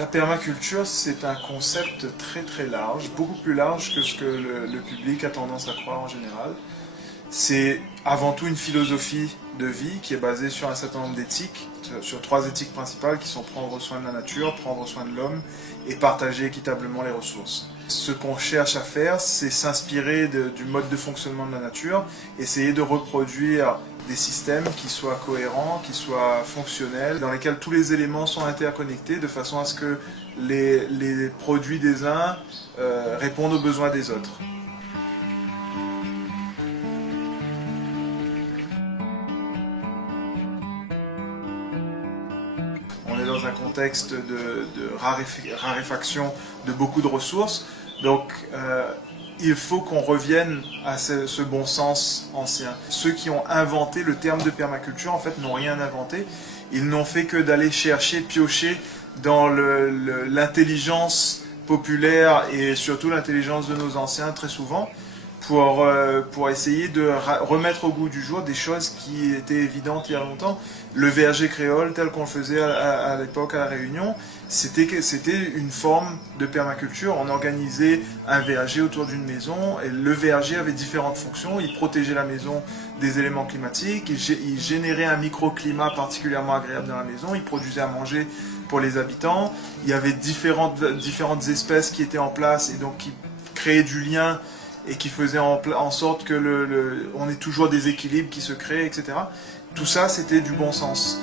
La permaculture, c'est un concept très très large, beaucoup plus large que ce que le public a tendance à croire en général. C'est avant tout une philosophie de vie qui est basée sur un certain nombre d'éthiques, sur 3 éthiques principales qui sont prendre soin de la nature, prendre soin de l'homme et partager équitablement les ressources. Ce qu'on cherche à faire, c'est s'inspirer du mode de fonctionnement de la nature, essayer de reproduire des systèmes qui soient cohérents, qui soient fonctionnels, dans lesquels tous les éléments sont interconnectés de façon à ce que les produits des uns répondent aux besoins des autres. On est dans un contexte de raréfaction de beaucoup de ressources, donc il faut qu'on revienne à ce bon sens ancien. Ceux qui ont inventé le terme de permaculture, en fait, n'ont rien inventé. Ils n'ont fait que d'aller chercher, piocher dans l'intelligence populaire et surtout l'intelligence de nos anciens, très souvent, pour essayer de remettre au goût du jour des choses qui étaient évidentes il y a longtemps. Le verger créole, tel qu'on le faisait à l'époque à La Réunion, c'était une forme de permaculture. On organisait un verger autour d'une maison et le verger avait différentes fonctions. Il protégeait la maison des éléments climatiques, il générait un microclimat particulièrement agréable dans la maison, il produisait à manger pour les habitants. Il y avait différentes espèces qui étaient en place et donc qui créaient du lien et qui faisait en sorte que on ait toujours des équilibres qui se créent, etc. Tout ça, c'était du bon sens.